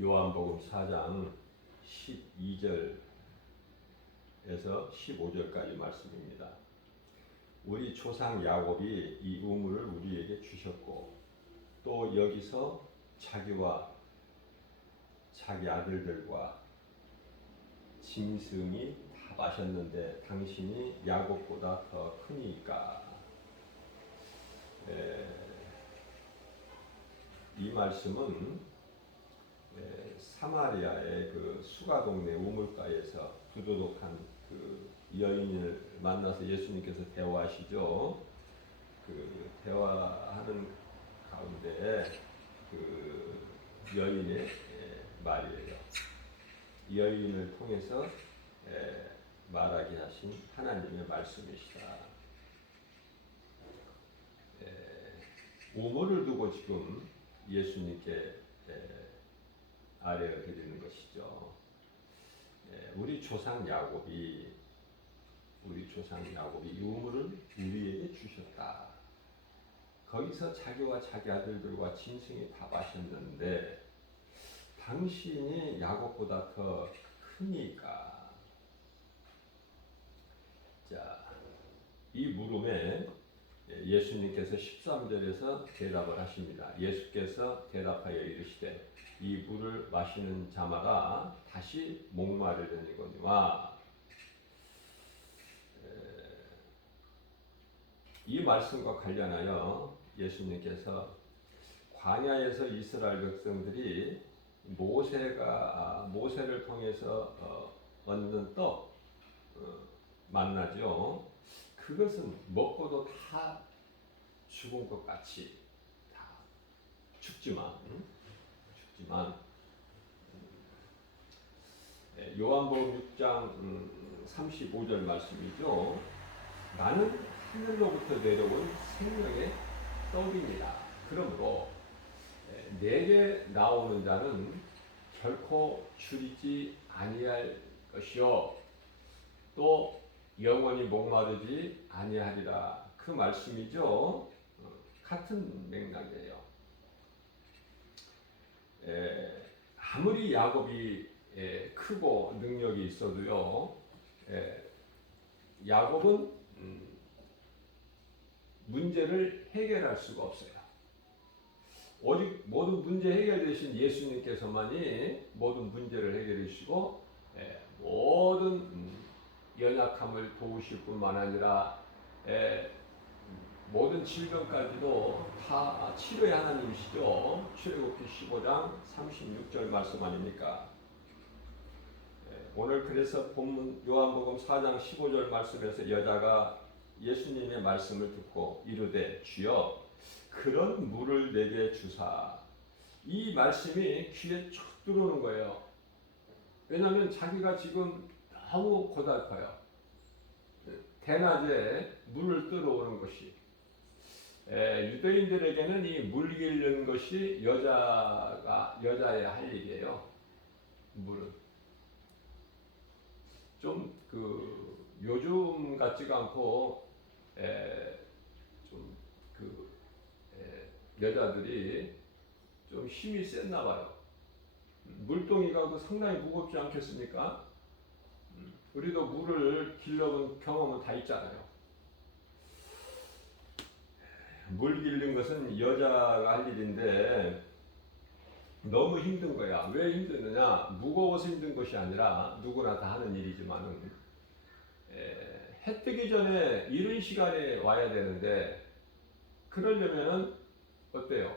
요한복음 4장 12절에서 15절까지 말씀입니다. 우리 조상 야곱이 이 우물을 우리에게 주셨고 또 여기서 자기와 자기 아들들과 짐승이 다 마셨는데 당신이 야곱보다 더 크니까. 이 말씀은 사마리아의 그 수가 동네 우물가에서 부도덕한 그 여인을 만나서 예수님께서 대화하시죠. 그 대화하는 가운데 그 여인의 말이에요. 이 여인을 통해서 말하게 하신 하나님의 말씀이시다. 우물을 두고 지금 예수님께 아뢰어 드리는 것이죠. 우리 조상 야곱이 이 우물을 우리에게 주셨다. 거기서 자기와 자기 아들들과 짐승이 다 마셨는데 당신이 야곱보다 더 크니까. 자, 이 물음에 예수님께서 13절에서 대답을 하십니다. 예수께서 대답하여 이르시되 이 물을 마시는 자마다 다시 목마르려니거니와. 이 말씀과 관련하여 예수님께서 광야에서 이스라엘 백성들이 모세를 통해서 얻는 떡 만나죠. 그것은 먹고도 다 죽은 것 같이 다 죽지만 요한복음 6장 35절 말씀이죠. 나는 하늘로부터 내려온 생명의 떡입니다. 그러므로 내게 나오는 자는 결코 줄이지 아니할 것이요 또 영원히 목마르지 아니하리라. 그 말씀이죠. 같은 맥락이에요. 아무리 야곱이 크고 능력이 있어도요, 야곱은 문제를 해결할 수가 없어요. 오직 모든 문제 해결 대신 예수님께서만이 모든 문제를 해결해 주시고 모든 연약함을 도우실 뿐만 아니라 모든 질병까지도 다 치료의 하나님이시죠. 출애굽기 15장 36절 말씀 아닙니까? 오늘 그래서 본문 요한복음 4장 15절 말씀에서 여자가 예수님의 말씀을 듣고 이르되 주여 그런 물을 내게 주사. 이 말씀이 귀에 쭉 들어오는 거예요. 왜냐하면 자기가 지금 너무 고달파요. 대낮에 물을 들어오는 것이 유대인들에게는 이 물 기르는 것이 여자의 할 일이에요. 물은 좀 그 요즘 같지가 않고 좀 그 여자들이 좀 힘이 셌나 봐요. 물동이가 그 상당히 무겁지 않겠습니까? 우리도 물을 길러본 경험은 다 있잖아요. 물 기르는 것은 여자가 할 일인데 너무 힘든 거야. 왜 힘드느냐? 무거워서 힘든 것이 아니라 누구나 다 하는 일이지만은 해 뜨기 전에 이른 시간에 와야 되는데 그러려면은 어때요?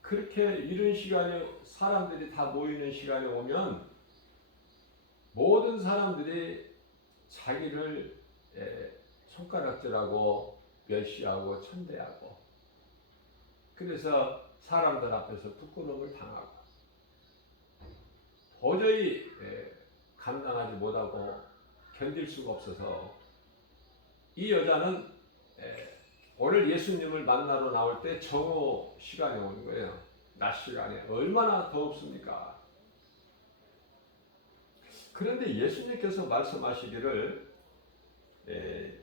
그렇게 이른 시간에 사람들이 다 모이는 시간에 오면 모든 사람들이 자기를 손가락질하고 멸시하고 천대하고 그래서 사람들 앞에서 부끄러움을 당하고 도저히 감당하지 못하고 견딜 수가 없어서 이 여자는 오늘 예수님을 만나러 나올 때 정오 시간에 오는 거예요. 낮 시간에. 얼마나 더웁습니까? 그런데 예수님께서 말씀하시기를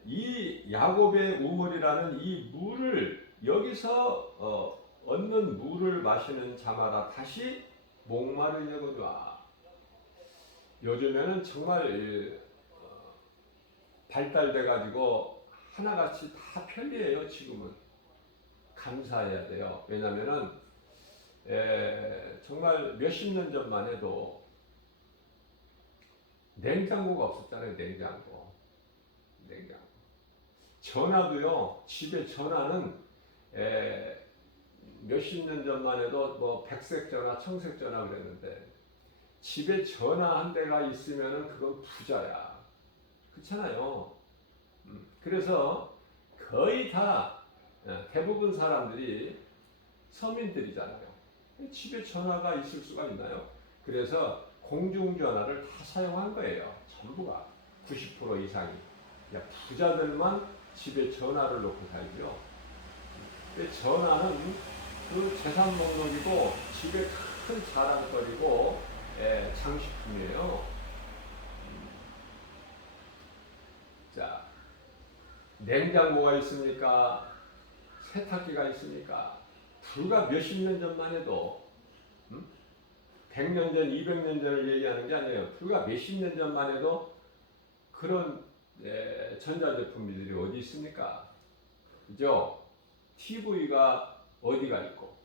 이 야곱의 우물이라는 이 물을 여기서 얻는 물을 마시는 자마다 다시 목마르려거니와. 요즘에는 정말 발달돼 가지고 하나같이 다 편리해요. 지금은 감사해야 돼요. 왜냐면은 정말 몇십 년 전만 해도 냉장고가 없었잖아요. 냉장고. 전화도요. 집에 전화는 몇십 년 전만 해도 뭐 백색 전화, 청색 전화 그랬는데 집에 전화 한 대가 있으면은 그건 부자야. 그렇잖아요. 그래서 거의 다 대부분 사람들이 서민들이잖아요. 집에 전화가 있을 수가 있나요? 그래서 공중전화를 다 사용한 거예요. 전부가 90% 이상이. 부자들만 집에 전화를 놓고 살죠. 전화는 그 재산 목록이고 집에 큰 자랑거리고 장식품이에요. 자, 냉장고가 있습니까? 세탁기가 있습니까? 불과 몇십 년 전만 해도 100년 전, 200년 전을 얘기하는 게 아니에요. 불과 몇십 년 전만 해도 그런 전자제품들이 어디 있습니까? 그죠? TV가 어디가 있고,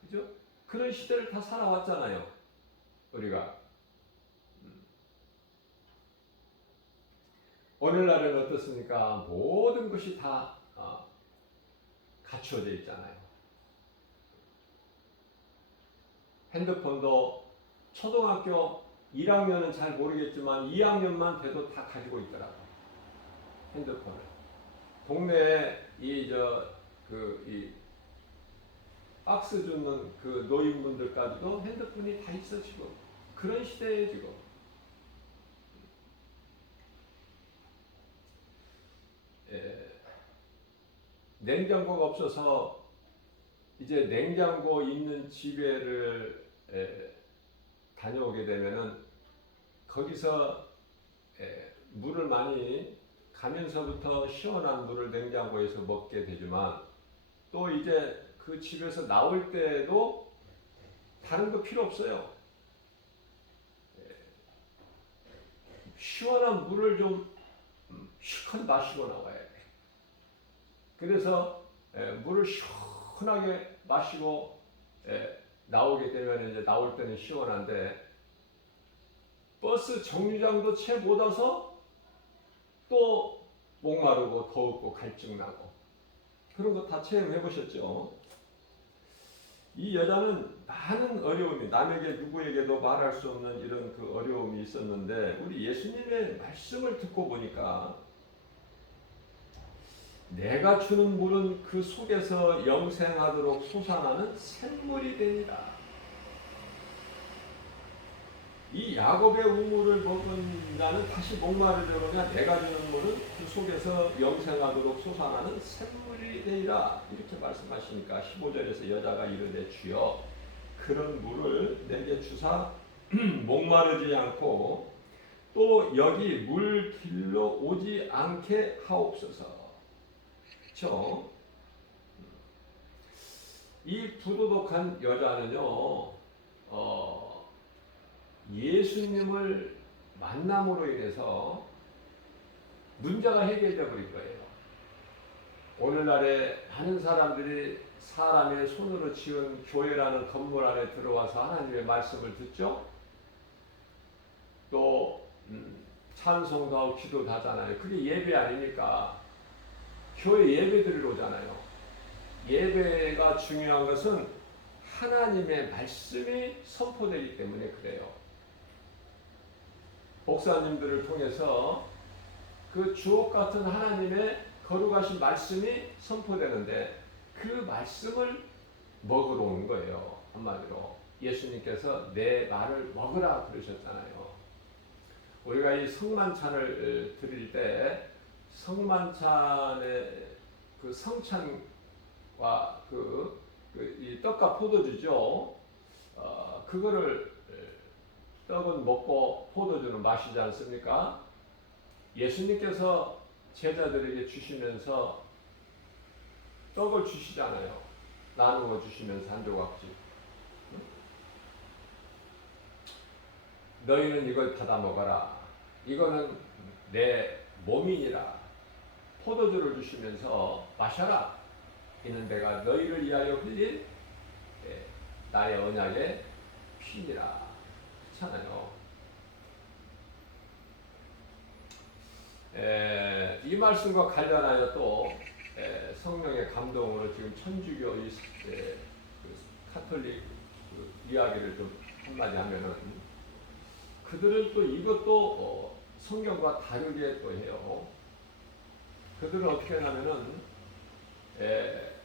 그죠? 그런 시대를 다 살아왔잖아요. 우리가. 오늘날은 어떻습니까? 모든 것이 다 갖추어져 있잖아요. 핸드폰도 초등학교 1학년은 잘 모르겠지만 2학년만 돼도 다 가지고 있더라고. 핸드폰을. 동네에 이 박스 줍는 그 노인분들까지도 핸드폰이 다 있어 지금. 그런 시대에 지금. 냉장고가 없어서 이제 냉장고 있는 집에를 다녀오게 되면은 거기서 물을 많이 가면서부터 시원한 물을 냉장고에서 먹게 되지만 또 이제 그 집에서 나올 때도 다른 거 필요 없어요. 시원한 물을 좀 시원히 마시고 나와야 돼. 그래서 물을 시원하게 마시고 나오게 되면 이제 나올 때는 시원한데 버스 정류장도 채 못 와서 또 목마르고 더웠고 갈증나고 그런 거 다 체험해 보셨죠? 이 여자는 많은 어려움이 남에게 누구에게도 말할 수 없는 이런 그 어려움이 있었는데 우리 예수님의 말씀을 듣고 보니까 내가 주는 물은 그 속에서 영생하도록 솟아나는 샘물이 되니라. 이 야곱의 우물을 먹은 자는 다시 목마르려느냐 내가 주는 물은 그 속에서 영생하도록 솟아나는 샘물이 되리라. 이렇게 말씀하시니까 15절에서 여자가 이르되 주여 그런 물을 내게 주사 목마르지 않고 또 여기 물 길러 오지 않게 하옵소서. 그렇죠? 이 부도덕한 여자는요. 예수님을 만남으로 인해서 문제가 해결되어 버린 거예요. 오늘날에 많은 사람들이 사람의 손으로 지은 교회라는 건물 안에 들어와서 하나님의 말씀을 듣죠. 또 찬송도 하고 기도도 하잖아요. 그게 예배 아닙니까? 교회 예배 드리러 오잖아요. 예배가 중요한 것은 하나님의 말씀이 선포되기 때문에 그래요. 목사님들을 통해서 그 주옥 같은 하나님의 거룩하신 말씀이 선포되는데 그 말씀을 먹으러 오는 거예요. 한마디로 예수님께서 내 말을 먹으라 그러셨잖아요. 우리가 이 성만찬을 드릴 때 성만찬의 그 성찬과 이 떡과 포도주죠. 그거를 떡은 먹고 포도주는 마시지 않습니까? 예수님께서 제자들에게 주시면서 떡을 주시잖아요. 나누어 주시면서 한 조각씩. 너희는 이걸 받아 먹어라. 이거는 내 몸이니라. 포도주를 주시면서 마셔라. 이는 내가 너희를 위하여 흘릴 나의 언약의 피니라. 그렇잖아요. 이 말씀과 관련하여 또 성령의 감동으로 지금 천주교의 그 카톨릭 그 이야기를 좀 한마디 하면은, 그들은 또 이것도 성경과 다르게 또 해요. 그들은 어떻게 하냐면은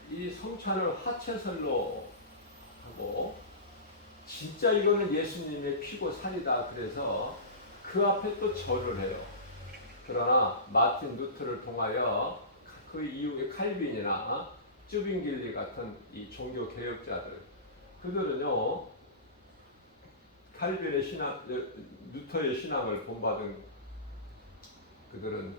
이 성찬을 화채설로 하고, 진짜 이거는 예수님의 피고 살이다 그래서 그 앞에 또 절을 해요. 그러나 마틴 루터를 통하여 그 이후에 칼빈이나 쯔빙길리 같은 이 종교 개혁자들, 그들은요 칼빈의 신앙, 루터의 신앙을 본받은 그들은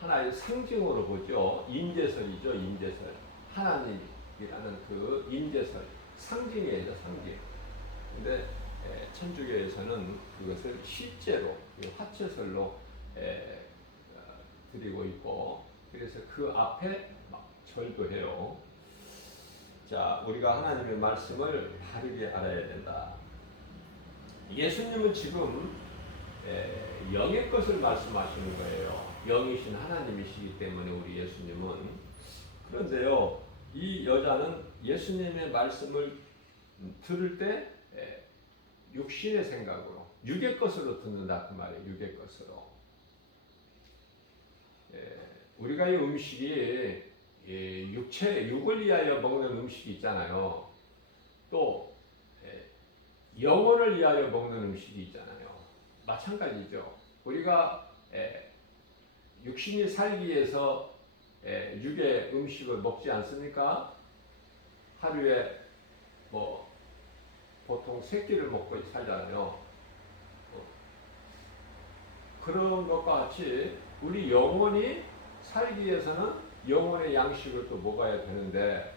하나의 상징으로 보죠. 임재설이죠. 임재설. 하나님이라는 그 임재설, 상징이에요. 상징. 근데 천주교에서는 그것을 실제로 화채설로 드리고 있고, 그래서 그 앞에 막 절도 해요. 자, 우리가 하나님의 말씀을 바르게 알아야 된다. 예수님은 지금 영의 것을 말씀하시는 거예요. 영이신 하나님이시기 때문에 우리 예수님은. 그런데요, 이 여자는 예수님의 말씀을 들을 때 육신의 생각으로, 육의 것으로 듣는다 그 말이에요. 육의 것으로. 우리가 이 음식이 육을 위하여 먹는 음식이 있잖아요. 또 영혼을 위하여 먹는 음식이 있잖아요. 마찬가지죠. 우리가 육신이 살기 위해서 육의 음식을 먹지 않습니까? 하루에 뭐 보통 3끼를 먹고 살잖아요. 그런 것과 같이 우리 영혼이 살기 위해서는 영혼의 양식을 또 먹어야 되는데,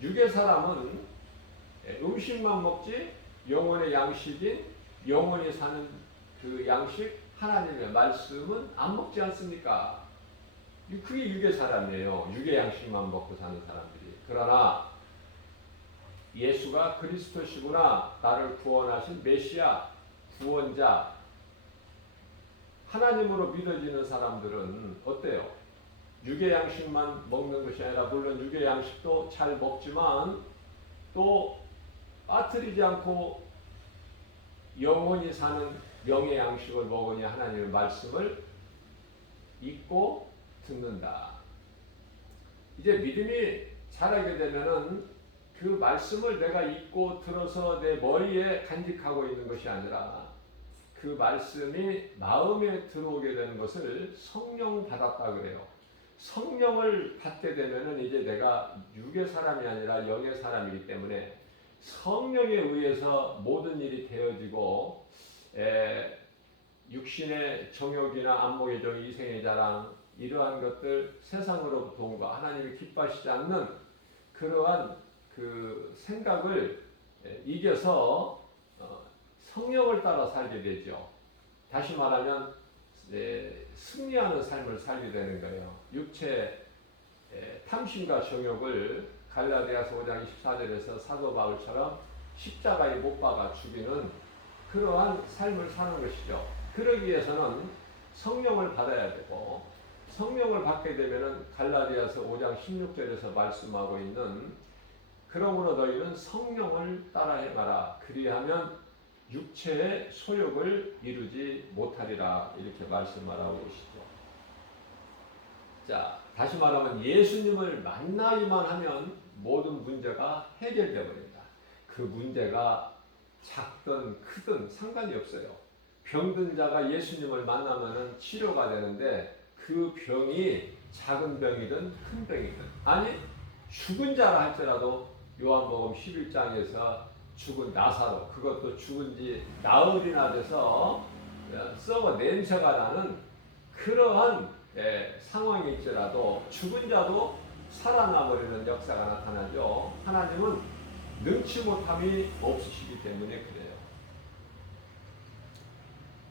육의 사람은 음식만 먹지 영혼의 양식인 영혼이 사는 그 양식 하나님의 말씀은 안 먹지 않습니까? 그게 육의 사람이에요. 육의 양식만 먹고 사는 사람들이. 그러나 예수가 그리스도시구나, 나를 구원하신 메시아, 구원자, 하나님으로 믿어지는 사람들은 어때요? 육의 양식만 먹는 것이 아니라, 물론 육의 양식도 잘 먹지만 또 빠뜨리지 않고 영원히 사는 영의 양식을 먹으니 하나님의 말씀을 읽고 듣는다. 이제 믿음이 자라게 되면은 그 말씀을 내가 읽고 들어서 내 머리에 간직하고 있는 것이 아니라, 그 말씀이 마음에 들어오게 되는 것을 성령 받았다 그래요. 성령을 받게 되면은 이제 내가 육의 사람이 아니라 영의 사람이기 때문에 성령에 의해서 모든 일이 되어지고, 육신의 정욕이나 안목의 정, 이생의 자랑, 이러한 것들, 세상으로부터 온 것, 하나님이 기뻐하시지 않는 그러한 그 생각을 이겨서 성령을 따라 살게 되죠. 다시 말하면 승리하는 삶을 살게 되는 거예요. 육체 탐심과 정욕을 갈라디아서 5장 24절에서 사도 바울처럼 십자가에 못 박아 죽이는 그러한 삶을 사는 것이죠. 그러기 위해서는 성령을 받아야 되고, 성령을 받게 되면은 갈라디아서 5장 16절에서 말씀하고 있는, 그러므로 너희는 성령을 따라 행하라. 그리하면 육체의 소욕을 이루지 못하리라. 이렇게 말씀하라고 계시죠. 자, 다시 말하면 예수님을 만나기만 하면 모든 문제가 해결되어 버립니다. 그 문제가 작든 크든 상관이 없어요. 병든 자가 예수님을 만나면 치료가 되는데, 그 병이 작은 병이든 큰 병이든, 아니 죽은 자라 할지라도 요한복음 11장에서 죽은 나사로, 그것도 죽은 지 나흘이나 돼서 썩어 냄새가 나는 그러한 상황일지라도, 죽은 자도 살아나버리는 역사가 나타나죠. 하나님은 능치 못함이 없으시기 때문에 그래요.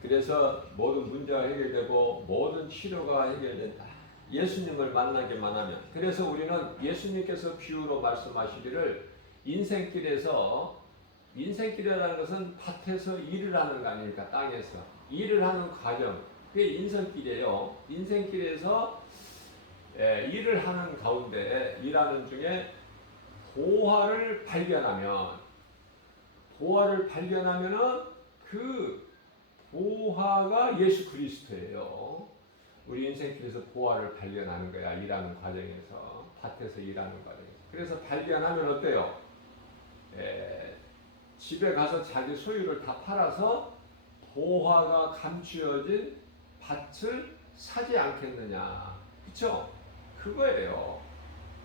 그래서 모든 문제가 해결되고 모든 치료가 해결된다. 예수님을 만나기만 하면. 그래서 우리는 예수님께서 비유로 말씀하시기를 인생길이라는 것은 밭에서 일을 하는 거 아닙니까? 땅에서 일을 하는 과정, 그게 인생길이에요. 인생길에서 일을 하는 가운데, 일하는 중에 보화를 발견하면은 그 보화가 예수 그리스도예요. 우리 인생길에서 보화를 발견하는 거야. 일하는 과정에서, 밭에서 일하는 과정에서. 그래서 발견하면 어때요? 집에 가서 자기 소유를 다 팔아서 보화가 감추어진 밭을 사지 않겠느냐. 그쵸? 그거예요.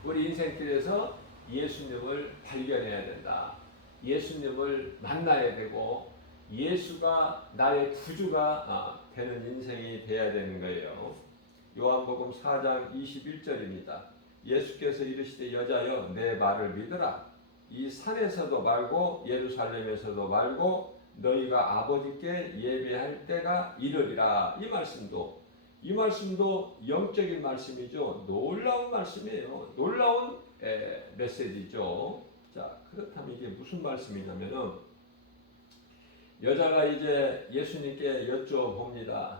우리 인생길에서 예수님을 발견해야 된다. 예수님을 만나야 되고 예수가 나의 구주가 되는 인생이 돼야 되는 거예요. 요한복음 4장 21절입니다. 예수께서 이르시되 여자여 내 말을 믿으라. 이 산에서도 말고 예루살렘에서도 말고 너희가 아버지께 예배할 때가 이르리라. 이 말씀도 영적인 말씀이죠. 놀라운 말씀이에요. 놀라운 메시지죠. 자, 그렇다면 이게 무슨 말씀이냐면은 여자가 이제 예수님께 여쭤봅니다.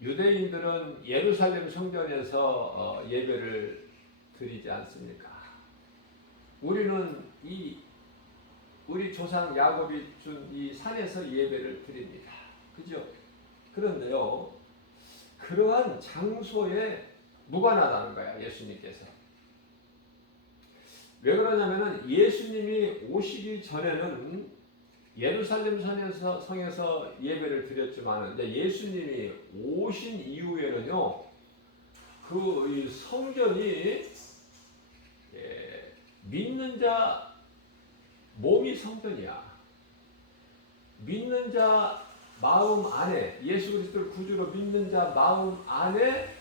유대인들은 예루살렘 성전에서 예배를 드리지 않습니까? 우리는 우리 조상 야곱이 준 이 산에서 예배를 드립니다. 그죠? 그런데요, 그러한 장소에 무관하다는 거야, 예수님께서. 왜 그러냐면은 예수님이 오시기 전에는 예루살렘 성에서 예배를 드렸지만 이제 예수님이 오신 이후에는요, 그 성전이 믿는 자 몸이 성전이야. 믿는 자 마음 안에, 예수 그리스도를 구주로 믿는 자 마음 안에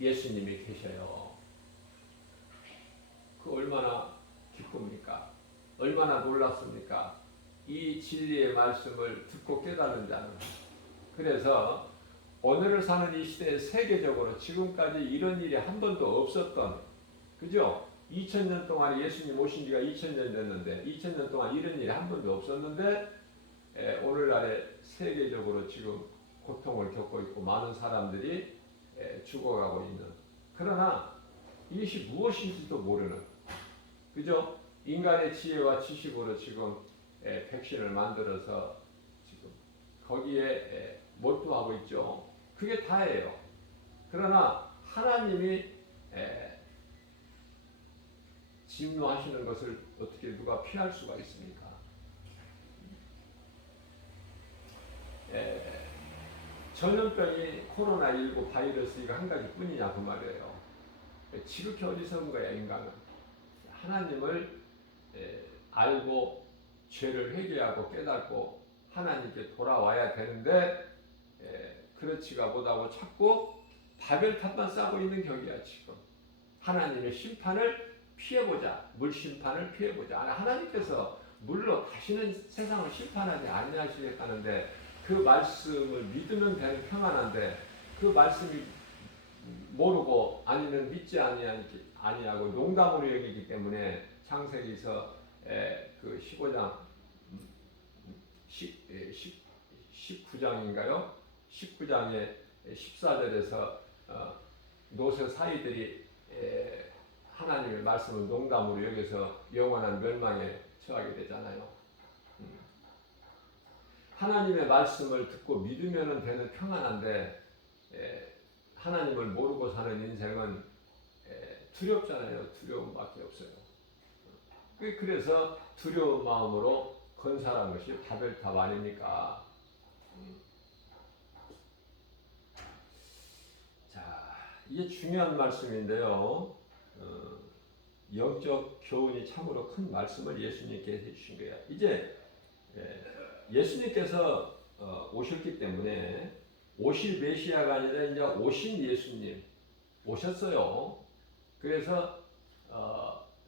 예수님이 계셔요. 그 얼마나 기쁩니까? 얼마나 놀랍습니까? 이 진리의 말씀을 듣고 깨달은 자는. 그래서 오늘을 사는 이 시대에 세계적으로 지금까지 이런 일이 한 번도 없었던, 그죠? 2000년 동안 예수님 오신 지가 2000년 됐는데 2000년 동안 이런 일이 한 번도 없었는데 오늘날에 세계적으로 지금 고통을 겪고 있고 많은 사람들이 죽어가고 있는, 그러나 이것이 무엇인지도 모르는, 그죠? 인간의 지혜와 지식으로 지금 백신을 만들어서 지금 거기에 몰두하고 있죠. 그게 다예요. 그러나 하나님이 진노하시는 것을 어떻게 누가 피할 수가 있습니까? 전염병이 코로나19 바이러스가 한 가지뿐이냐 그 말이에요. 지극히 어리석은 거야 인간은. 하나님을 알고 죄를 회개하고 깨닫고 하나님께 돌아와야 되는데 그렇지가 못하고 자꾸 바벨탑만 싸고 있는 격이야 지금. 하나님의 심판을 피해보자. 물심판을 피해보자. 하나님께서 물로 다시는 세상을 심판하지 아니하시겠다는데 그 말씀을 믿으면 되는 평안한데 그 말씀이 모르고 아니면 믿지 아니하고 농담으로 여기기 때문에 창세기서 그 15장 19장인가요? 19장의 14절에서 노새 사이들이 하나님의 말씀을 농담으로 여기서 영원한 멸망에 처하게 되잖아요. 하나님의 말씀을 듣고 믿으면 되는 평안한데 하나님을 모르고 사는 인생은 두렵잖아요. 두려움밖에 없어요. 그래서 두려운 마음으로 건설한 것이 바벨탑 아닙니까? 자, 이게 중요한 말씀인데요. 영적 교훈이 참으로 큰 말씀을 예수님께 해주신 거예요. 이제 예수님께서 오셨기 때문에 오실 메시아가 아니라 이제 오신 예수님, 오셨어요. 그래서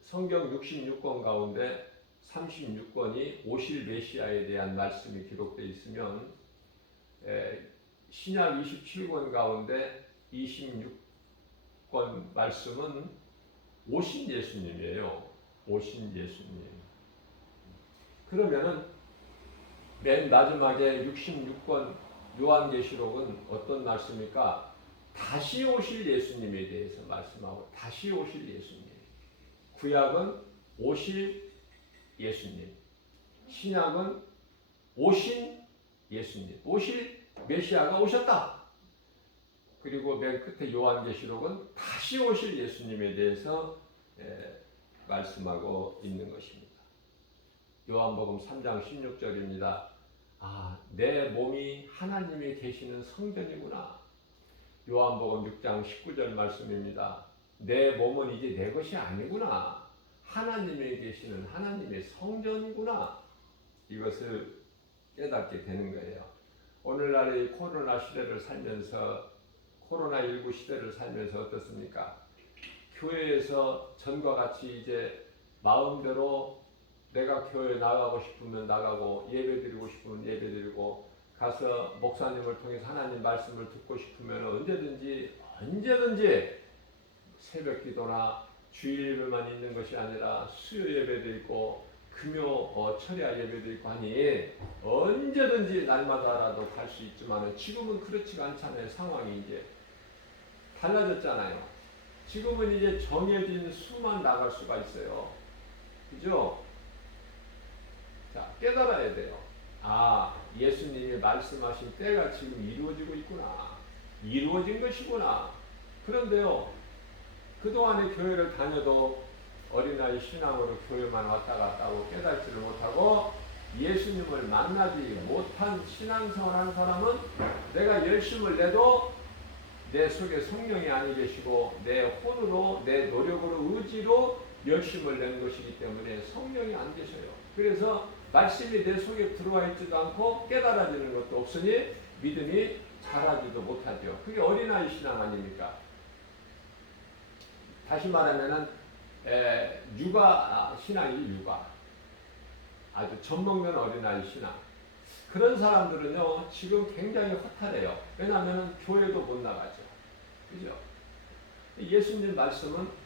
성경 66권 가운데 36권이 오실 메시아에 대한 말씀이 기록되어 있으면 신약 27권 가운데 26권 말씀은 오신 예수님이에요. 오신 예수님. 그러면은 맨 마지막에 66권 요한계시록은 어떤 말씀입니까? 다시 오실 예수님에 대해서 말씀하고 다시 오실 예수님. 구약은 오실 예수님. 신약은 오신 예수님. 오실 메시아가 오셨다. 그리고 맨 끝에 요한계시록은 다시 오실 예수님에 대해서 말씀하고 있는 것입니다. 요한복음 3장 16절입니다. 내 몸이 하나님이 계시는 성전이구나. 요한복음 6장 19절 말씀입니다. 내 몸은 이제 내 것이 아니구나. 하나님이 계시는 하나님의 성전이구나. 이것을 깨닫게 되는 거예요. 오늘날의 코로나 시대를 살면서 코로나19 시대를 살면서 어떻습니까? 교회에서 전과 같이 이제 마음대로 내가 교회 나가고 싶으면 나가고 예배드리고 싶으면 예배드리고 가서 목사님을 통해서 하나님 말씀을 듣고 싶으면 언제든지 새벽 기도나 주일 예배만 있는 것이 아니라 수요 예배도 있고 금요 철야 예배도 있고 하니 언제든지 날마다라도 갈 수 있지만 지금은 그렇지가 않잖아요. 상황이 이제 달라졌잖아요. 지금은 이제 정해진 수만 나갈 수가 있어요. 그죠? 자, 깨달아야 돼요. 예수님이 말씀하신 때가 지금 이루어지고 있구나. 이루어진 것이구나. 그런데요, 그동안에 교회를 다녀도 어린아이 신앙으로 교회만 왔다 갔다 하고 깨닫지를 못하고 예수님을 만나지 못한 신앙생활하는 사람은 내가 열심을 내도 내 속에 성령이 아니 계시고 내 혼으로 내 노력으로 의지로 열심을 낸 것이기 때문에 성령이 안 계셔요. 그래서 말씀이 내 속에 들어와 있지도 않고 깨달아지는 것도 없으니 믿음이 자라지도 못하죠. 그게 어린아이 신앙 아닙니까? 다시 말하면은 육아 신앙이 육아. 아주 젖먹는 어린아이 신앙. 그런 사람들은요 지금 굉장히 허탈해요. 왜냐하면 교회도 못 나가죠. 그죠? 예수님 말씀은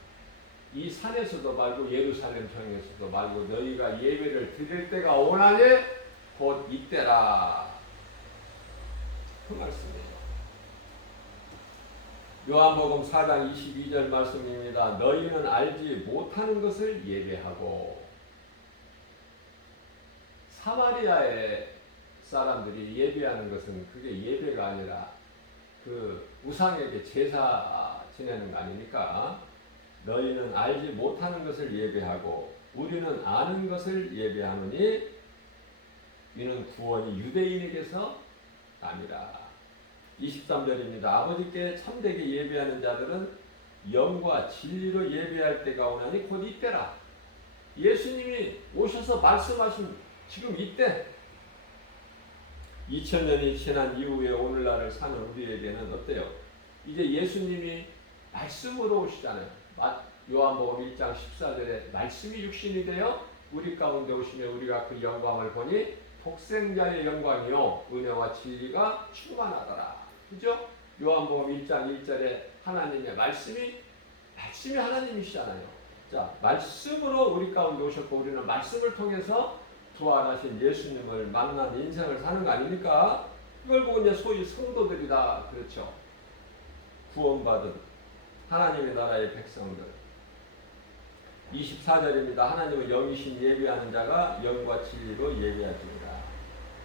이 산에서도 말고 예루살렘 성에서도 말고 너희가 예배를 드릴 때가 오나니 곧 이때라. 그 말씀이에요. 요한복음 4장 22절 말씀입니다. 너희는 알지 못하는 것을 예배하고. 사마리아의 사람들이 예배하는 것은 그게 예배가 아니라 그 우상에게 제사 지내는 거 아닙니까? 너희는 알지 못하는 것을 예배하고 우리는 아는 것을 예배하노니 이는 구원이 유대인에게서 아니라. 23절입니다. 아버지께 참되게 예배하는 자들은 영과 진리로 예배할 때가 오나니 곧 이때라. 예수님이 오셔서 말씀하신 지금 이때 2000년이 지난 이후에 오늘날을 사는 우리에게는 어때요? 이제 예수님이 말씀으로 오시잖아요. 요한복음 1장 14절에 말씀이 육신이 되어 우리 가운데 오시며 우리가 그 영광을 보니 독생자의 영광이요 은혜와 진리가 충만하더라. 그죠? 요한복음 1장 1절에 하나님의 말씀이 하나님이시잖아요. 자, 말씀으로 우리 가운데 오셨고 우리는 말씀을 통해서 부활하신 예수님을 만난 인생을 사는 거 아닙니까? 그걸 보고 이제 소위 성도들이다 그렇죠. 구원받은 하나님의 나라의 백성들. 24절입니다. 하나님은 영이신 예배하는 자가 영과 진리로 예배하십니다.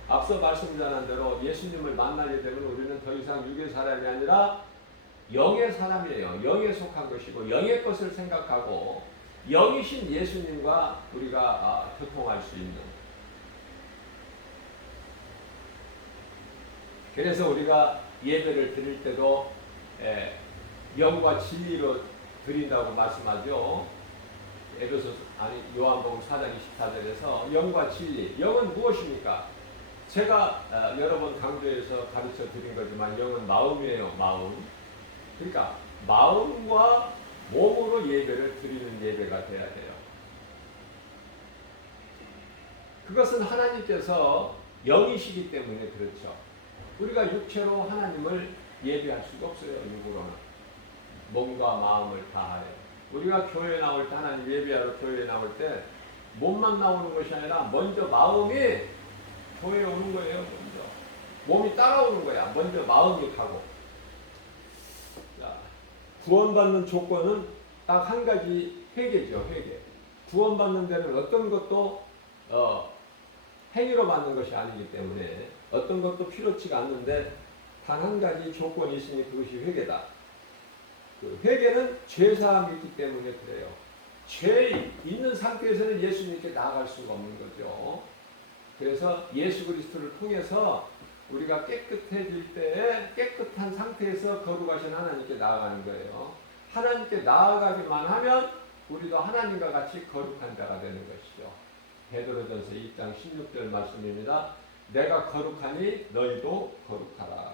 앞서 말씀 전한 대로 예수님을 만나게 되면 우리는 더 이상 육의 사람이 아니라 영의 사람이에요. 영에 속한 것이고 영의 것을 생각하고 영이신 예수님과 우리가 교통할 수 있는. 그래서 우리가 예배를 드릴 때도 영과 진리로 드린다고 말씀하죠. 요한복음 4장 24절에서 영과 진리. 영은 무엇입니까? 제가 여러 번 강조해서 가르쳐 드린 거지만 영은 마음이에요. 마음. 그러니까 마음과 몸으로 예배를 드리는 예배가 돼야 돼요. 그것은 하나님께서 영이시기 때문에 그렇죠. 우리가 육체로 하나님을 예배할 수가 없어요. 육으로는. 몸과 마음을 다하여. 우리가 교회에 나올 때, 하나님 예배하러 교회에 나올 때 몸만 나오는 것이 아니라 먼저 마음이 교회에 오는 거예요. 먼저 몸이 따라오는 거야. 먼저 마음이 가고. 자, 구원받는 조건은 딱 한 가지, 회개죠. 회개. 구원받는 데는 어떤 것도 행위로 받는 것이 아니기 때문에 어떤 것도 필요치가 않는데 단 한 가지 조건이 있으니 그것이 회개다. 그 회개는 죄사함이 있기 때문에 그래요. 죄 있는 상태에서는 예수님께 나아갈 수가 없는 거죠. 그래서 예수 그리스도를 통해서 우리가 깨끗해질 때에 깨끗한 상태에서 거룩하신 하나님께 나아가는 거예요. 하나님께 나아가기만 하면 우리도 하나님과 같이 거룩한 자가 되는 것이죠. 베드로전서 2장 16절 말씀입니다. 내가 거룩하니 너희도 거룩하라.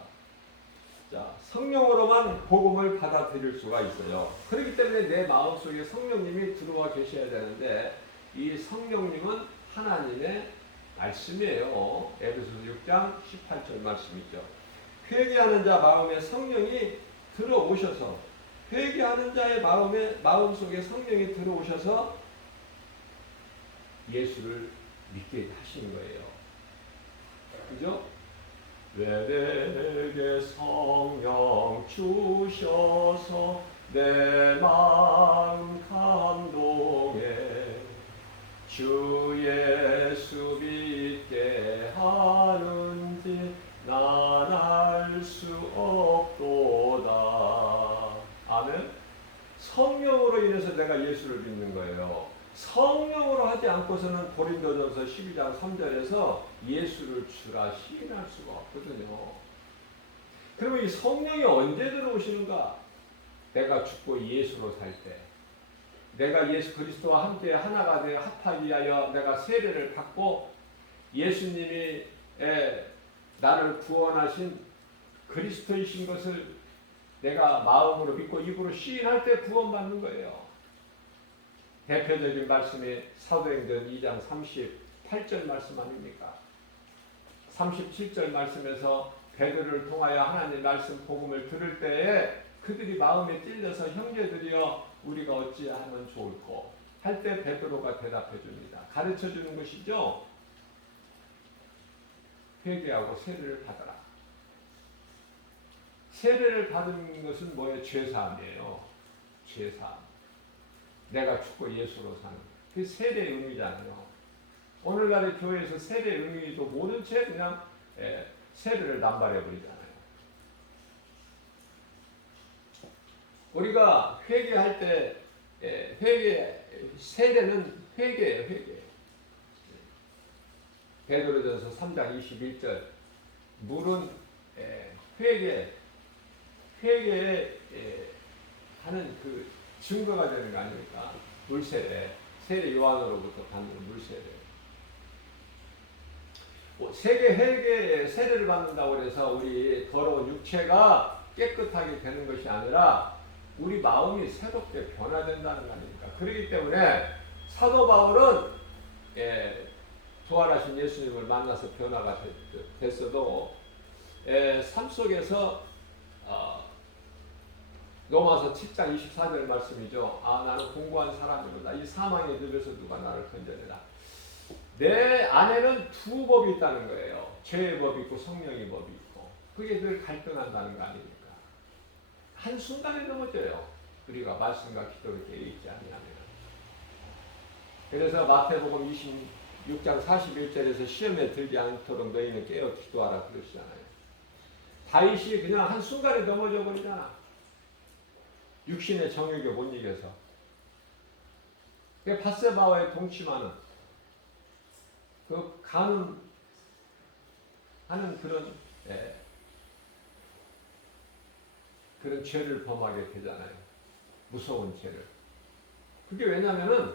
자, 성령으로만 복음을 받아들일 수가 있어요. 그렇기 때문에 내 마음속에 성령님이 들어와 계셔야 되는데 이 성령님은 하나님의 말씀이에요. 에베소서 6장 18절 말씀이죠. 회개하는 자 마음에 성령이 들어오셔서 회개하는 자의 마음속에 성령이 들어오셔서 예수를 믿게 하시는 거예요. 그죠? 왜 내게 성령 주셔서 내 마음 감동해 주 예수 믿게 하는지 난 알 수 없도다. 아멘. 성령으로 인해서 내가 예수를 믿는 거예요. 성령으로 하지 않고서는 고린도전서 12장 3절에서 예수를 주라 시인할 수가 없거든요. 그러면 이 성령이 언제 들어오시는가? 내가 죽고 예수로 살 때, 내가 예수 그리스도와 함께 하나가 되어 합하기 위하여 내가 세례를 받고 예수님이 나를 구원하신 그리스도이신 것을 내가 마음으로 믿고 입으로 시인할 때 구원받는 거예요. 대표적인 말씀이 사도행전 2장 38절 말씀 아닙니까? 37절 말씀에서 베드로를 통하여 하나님 말씀 복음을 들을 때에 그들이 마음에 찔려서 형제들이여 우리가 어찌하면 좋을꼬 할 때 베드로가 대답해 줍니다. 가르쳐 주는 것이죠. 회개하고 세례를 받아라. 세례를 받은 것은 뭐예요? 죄사함이에요. 죄사함. 내가 죽고 예수로 사는. 그게 세례의 의미잖아요. 오늘날의 교회에서 세례의 의미도 모른 채 그냥 세례를 남발해 버리잖아요. 우리가 회개할 때 세례는 회개예요. 회개. 베드로전서 3장 21절 물은 회개에 하는 그 증거가 되는 거 아닙니까? 물세례, 세례 요한으로부터 받는 물세례. 세계 회개에 세례를 받는다고 해서 우리 더러운 육체가 깨끗하게 되는 것이 아니라 우리 마음이 새롭게 변화된다는 거 아닙니까? 그렇기 때문에 사도 바울은 부활하신 예수님을 만나서 변화가 됐어도 삶 속에서 로마서 7장 24절 말씀이죠. 아, 나는 공고한 사람이로다. 이 사망의 늪에서 누가 나를 건져내라. 내 안에는 두 법이 있다는 거예요. 죄의 법이 있고 성령의 법이 있고. 그게 늘 갈등한다는 거 아닙니까? 한순간에 넘어져요. 우리가 말씀과 기도를 깨어있지 아니하면. 그래서 마태복음 26장 41절에서 시험에 들지 않도록 너희는 깨어 기도하라 그러시잖아요. 다윗이 그냥 한순간에 넘어져 버리잖아. 육신의 정욕에 못 이겨서. 그 바세바와의 동침하는 그 가늠하는 그런 죄를 범하게 되잖아요. 무서운 죄를. 그게 왜냐면은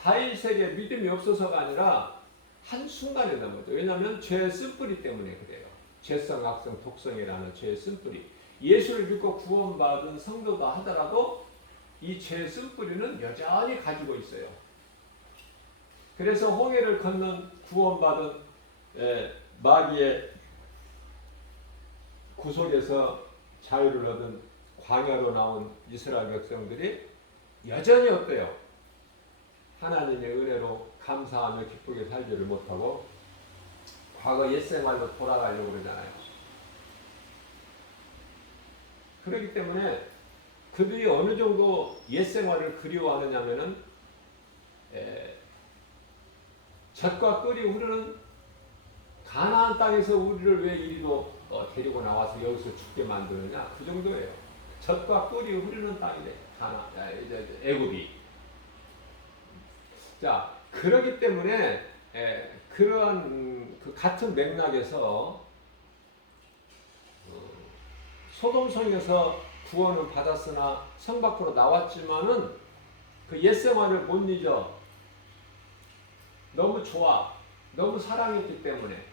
다윗에게 믿음이 없어서가 아니라 한순간에 넘어져. 왜냐하면 죄의 쓴뿌리 때문에 그래요. 죄성, 악성, 독성이라는 죄의 쓴뿌리. 예수를 믿고 구원받은 성도가 하더라도 이 죄의 쓴뿌리는 여전히 가지고 있어요. 그래서 홍해를 건넌 구원받은 마귀의 구속에서 자유를 얻은 광야로 나온 이스라엘 백성들이 여전히 어때요? 하나님의 은혜로 감사하며 기쁘게 살지를 못하고 과거 옛생활로 돌아가려고 그러잖아요. 그렇기 때문에 그들이 어느 정도 옛생활을 그리워하느냐면은 젖과 꿀이 흐르는 가나안 땅에서 우리를 왜 이리로 데리고 나와서 여기서 죽게 만드느냐, 그 정도예요. 젖과 꿀이 흐르는 땅이래, 애굽이. 자, 그렇기 때문에 그런 그 같은 맥락에서 소돔성에서 구원을 받았으나 성 밖으로 나왔지만은 그 옛생활을 못 잊어. 너무 좋아. 너무 사랑했기 때문에.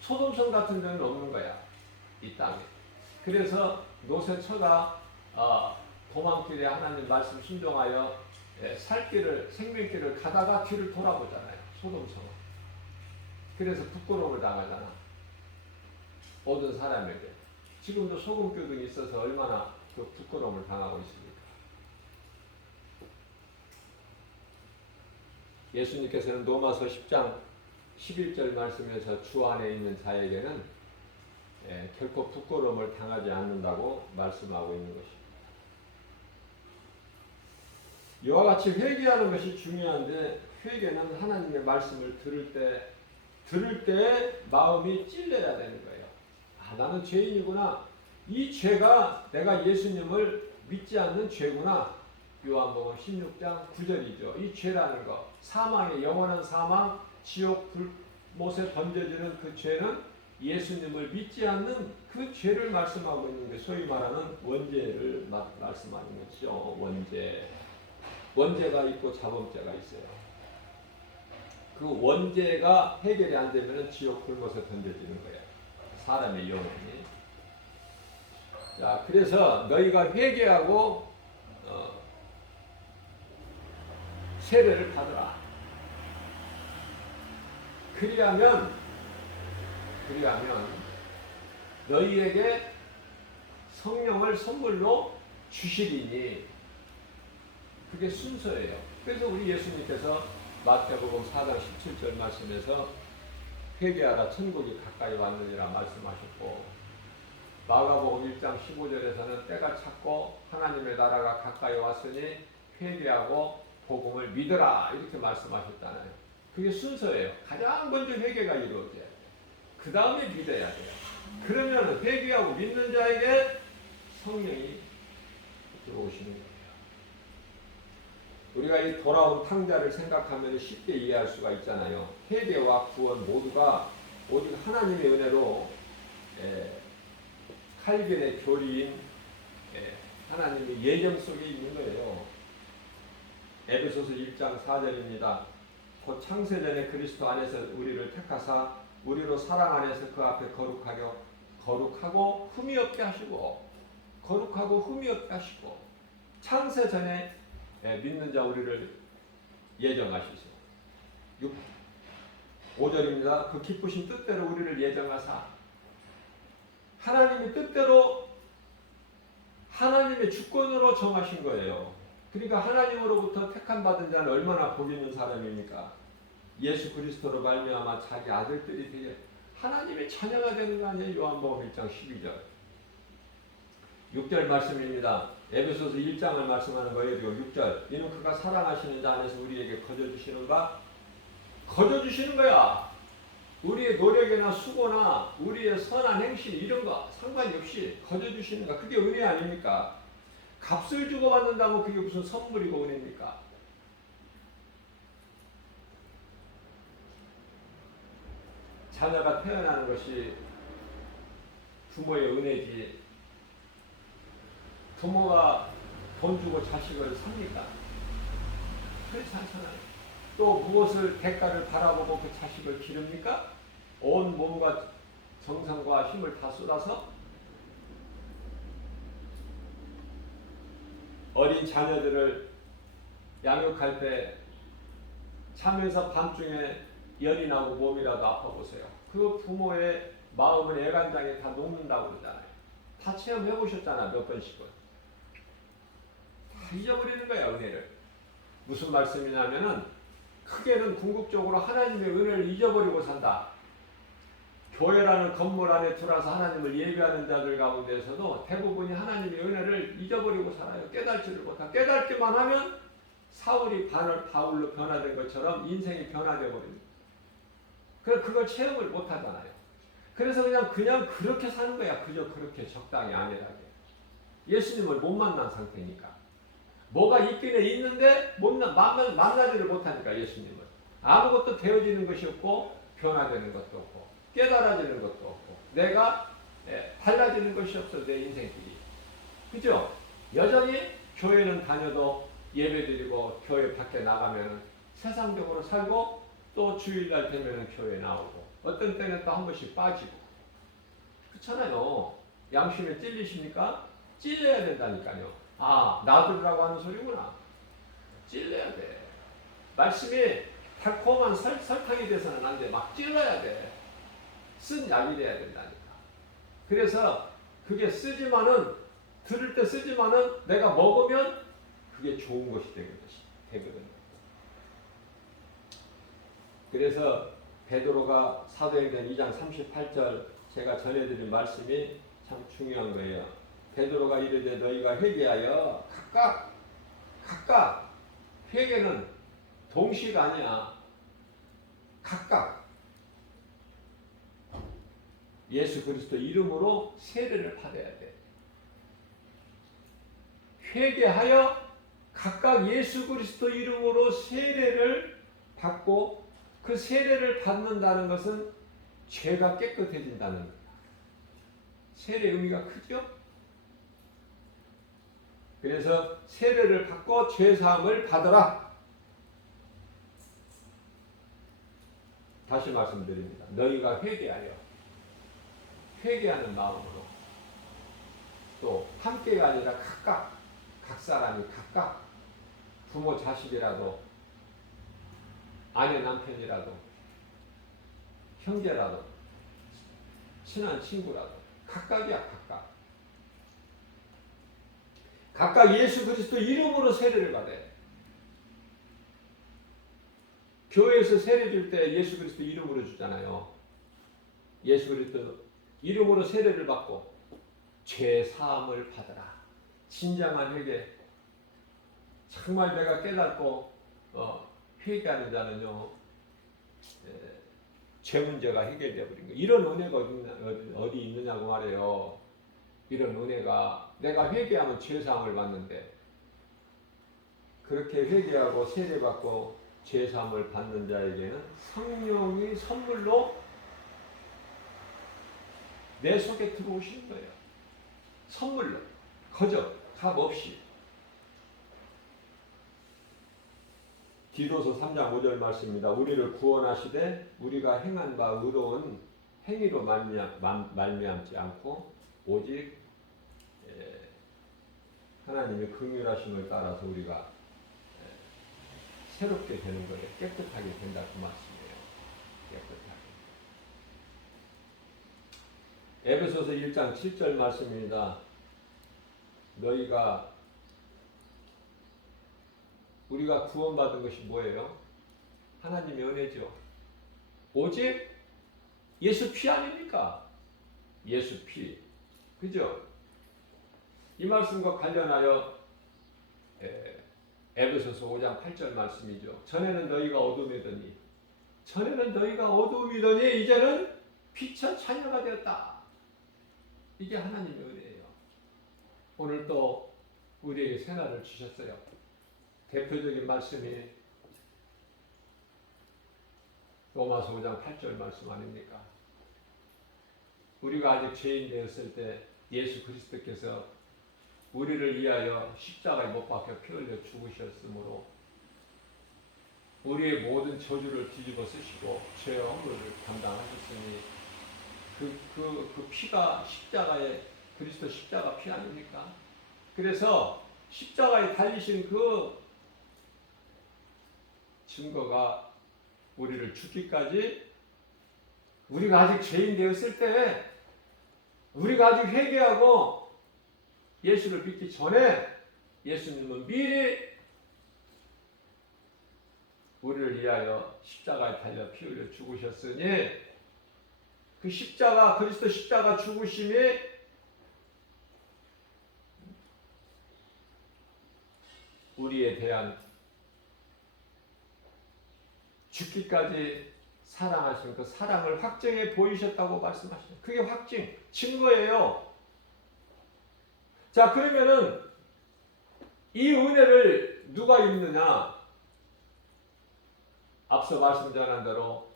소돔성 같은 데는 없는 거야, 이 땅에. 그래서 노새처가 도망길에 하나님 말씀 순종하여 살 길을, 생명길을 가다가 뒤를 돌아보잖아요, 소돔성은. 그래서 부끄러움을 당하잖아, 모든 사람에게. 지금도 소금교등이 있어서 얼마나 그 부끄러움을 당하고 있습니까? 예수님께서는 로마서 10장 11절 말씀에서 주 안에 있는 자에게는 결코 부끄러움을 당하지 않는다고 말씀하고 있는 것입니다. 이와 같이 회개하는 것이 중요한데, 회개는 하나님의 말씀을 들을 때 마음이 찔려야 되는 거예요. 아, 나는 죄인이구나. 이 죄가 내가 예수님을 믿지 않는 죄구나. 요한복음 16장 9절이죠. 이 죄라는 것, 사망의 영원한 사망, 지옥 불못에 던져지는 그 죄는 예수님을 믿지 않는 그 죄를 말씀하고 있는 게 소위 말하는 원죄를 말씀하는 것이죠. 원죄가 있고 자범죄가 있어요. 그 원죄가 해결이 안 되면 지옥 불못에 던져지는 거예요, 사람의 영혼이. 자, 그래서 너희가 회개하고 세례를 받으라. 그리하면 너희에게 성령을 선물로 주시리니. 그게 순서예요. 그래서 우리 예수님께서 마태복음 4장 17절 말씀에서 회개하라, 천국이 가까이 왔느니라 말씀하셨고, 마가복음 1장 15절에서는 때가 찼고 하나님의 나라가 가까이 왔으니 회개하고 복음을 믿으라, 이렇게 말씀하셨잖아요. 그게 순서예요. 가장 먼저 회개가 이루어져야 돼요. 그 다음에 믿어야 돼요. 그러면 회개하고 믿는 자에게 성령이 들어오시는 거예요. 우리가 이 돌아온 탕자를 생각하면 쉽게 이해할 수가 있잖아요. 회개와 구원 모두가 오직 하나님의 은혜로 칼빈의 교리인 하나님의 예정 속에 있는 거예요. 에베소서 1장 4절입니다. 곧 창세전에 그리스도 안에서 우리를 택하사 우리로 사랑 안에서 그 앞에 거룩하고 흠이 없게 하시고, 창세전에 믿는 자 우리를 예정하시소. 5절입니다. 그 기쁘신 뜻대로 우리를 예정하사. 하나님의 뜻대로, 하나님의 주권으로 정하신 거예요. 그러니까 하나님으로부터 택함 받은 자는 얼마나 복 있는 사람입니까? 예수 그리스도로 말미암아 자기 아들들이 되게 하나님의 자녀가 되는 거 아니에요? 요한복음 1장 12절. 6절 말씀입니다. 에베소서 1장을 말씀하는 거예요. 6절. 이는 그가 사랑하시는 자 안에서 우리에게 거저주시는 거야. 우리의 노력이나 수고나 우리의 선한 행실 이런 거 상관이 없이 거저주시는 거. 그게 은혜 아닙니까? 값을 주고 받는다고 그게 무슨 선물이고 은혜입니까? 자녀가 태어나는 것이 부모의 은혜지, 부모가 돈 주고 자식을 삽니까? 그렇지 않잖아요. 또 무엇을 대가를 바라보고 그 자식을 기릅니까? 온 몸과 정성과 힘을 다 쏟아서 어린 자녀들을 양육할 때 자면서 밤중에 열이 나고 몸이라도 아파보세요. 그 부모의 마음은 애간장에 다 녹는다고 그러잖아요. 다 체험해 보셨잖아, 몇 번씩은. 다 잊어버리는 거야, 은혜를. 무슨 말씀이냐면은 크게는 궁극적으로 하나님의 은혜를 잊어버리고 산다. 교회라는 건물 안에 들어와서 하나님을 예배하는 자들 가운데서도 대부분이 하나님의 은혜를 잊어버리고 살아요. 깨닫지를 못하고. 깨닫기만 하면 사울이 바울로 변화된 것처럼 인생이 변화되어 버립니다. 그걸 체험을 못하잖아요. 그래서 그냥 그렇게 사는 거야. 그저 그렇게 적당히 안일하게. 예수님을 못 만난 상태니까. 뭐가 있긴 있는데 만나지를 못하니까 예수님을. 아무것도 되어지는 것이 없고 변화되는 것도 없고 깨달아지는 것도 없고 내가 달라지는 것이 없어 내 인생길이. 그죠? 여전히 교회는 다녀도 예배드리고 교회 밖에 나가면 세상적으로 살고 또 주일날 되면 교회 나오고 어떤 때는 또 한 번씩 빠지고 그렇잖아요. 양심에 찔리십니까? 찔려야 된다니까요. 아, 놔두라고 하는 소리구나. 찔려야 돼. 말씀이 달콤한 설탕이 돼서는 안 돼. 막 찔러야 돼. 쓴 약이 돼야 된다니까. 그래서 그게 들을 때 쓰지만은 내가 먹으면 그게 좋은 것이 되거든요. 그래서 베드로가 사도행전 2장 38절 제가 전해드린 말씀이 참 중요한 거예요. 베드로가 이르되 너희가 회개하여 각각 회개는 동시가 아니야. 각각 예수 그리스도 이름으로 세례를 받아야 돼. 회개하여 각각 예수 그리스도 이름으로 세례를 받고 그 세례를 받는다는 것은 죄가 깨끗해진다는 거야. 세례 의미가 크죠? 그래서 세례를 받고 죄사함을 받으라. 다시 말씀드립니다. 너희가 회개하는 마음으로 또 함께가 아니라 각 사람이 각각 부모 자식이라도 아내 남편이라도 형제라도 친한 친구라도 각각이야. 각각 예수 그리스도 이름으로 세례를 받아야 돼. 교회에서 세례 줄 때 예수 그리스도 이름으로 주잖아요. 예수 그리스도 이름으로 세례를 받고 죄 사함을 받으라. 진정한 회개. 정말 내가 깨닫고 회개하는 자는요, 죄 문제가 해결되어 버린 거예요. 이런 은혜가 어디 있느냐고 말해요. 이런 은혜가 내가 회개하면 죄 사함을 받는데 그렇게 회개하고 세례받고 죄 사함을 받는 자에게는 성령이 선물로 내 속에 들어오시는 거예요. 선물로. 거저 값 없이. 디도서 3장 5절 말씀입니다. 우리를 구원하시되 우리가 행한 바 의로운 행위로 말미암지 않고 오직 하나님의 긍휼하심을 따라서 우리가 새롭게 되는 거예요. 깨끗하게 된다 그 말씀이에요. 깨끗하게. 에베소서 1장 7절 말씀입니다. 우리가 구원받은 것이 뭐예요? 하나님의 은혜죠. 오직 예수 피 아닙니까? 예수 피. 그죠? 이 말씀과 관련하여 에베소서 5장 8절 말씀이죠. 전에는 너희가 어둠이더니 이제는 빛의 자녀가 되었다. 이게 하나님의 은혜예요. 오늘 또 우리에게 생활을 주셨어요. 대표적인 말씀이 로마서 5장 8절 말씀 아닙니까? 우리가 아직 죄인 되었을 때 예수 그리스도께서 우리를 위하여 십자가에 못 박혀 피 흘려 죽으셨으므로 우리의 모든 저주를 뒤집어 쓰시고 죄의 허물을 감당하셨으니 그 피가 그리스도 십자가 피 아닙니까? 그래서 십자가에 달리신 그 증거가 우리를 죽기까지, 우리가 아직 죄인 되었을 때, 우리가 아직 회개하고 예수를 믿기 전에 예수님은 미리 우리를 위하여 십자가에 달려 피 흘려 죽으셨으니, 그 십자가, 그리스도 십자가 죽으심이 우리에 대한 죽기까지 사랑하신 그 사랑을 확증해 보이셨다고 말씀하시죠. 그게 확증, 증거예요. 자, 그러면은 이 은혜를 누가 입느냐? 앞서 말씀 전한 대로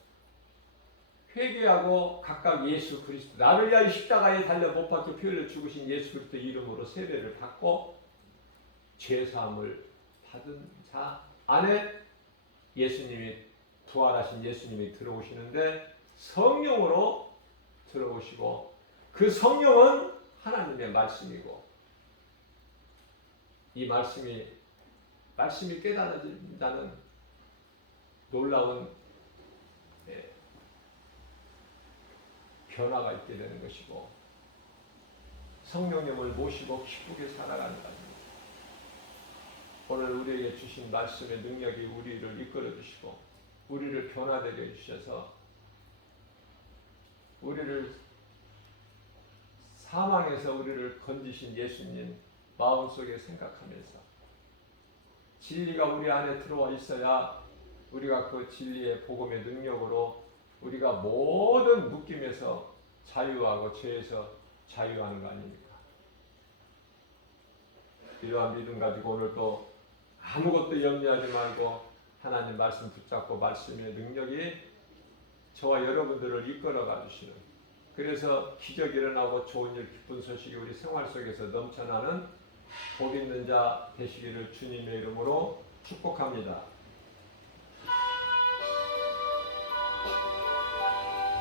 회개하고 각각 예수 그리스도, 나를 위하여 십자가에 달려 못 박혀 피 흘려 죽으신 예수 그리스도 이름으로 세례를 받고 죄사함을 받은 자 안에 예수님이, 부활하신 예수님이 들어오시는데, 성령으로 들어오시고, 그 성령은 하나님의 말씀이고, 이 말씀이 깨달아진다는 놀라운 변화가 있게 되는 것이고, 성령님을 모시고 기쁘게 살아가는 것입니다. 오늘 우리에게 주신 말씀의 능력이 우리를 이끌어 주시고 우리를 변화되게 해주셔서 우리를 사망에서 우리를 건지신 예수님 마음속에 생각하면서 진리가 우리 안에 들어와 있어야 우리가 그 진리의 복음의 능력으로 우리가 모든 묶임에서 자유하고 죄에서 자유하는 거 아닙니까? 이러한 믿음 가지고 오늘 또 아무것도 염려하지 말고 하나님 말씀 붙잡고 말씀의 능력이 저와 여러분들을 이끌어가 주시는, 그래서 기적이 일어나고 좋은 일, 기쁜 소식이 우리 생활 속에서 넘쳐나는 복 있는 자 되시기를 주님의 이름으로 축복합니다.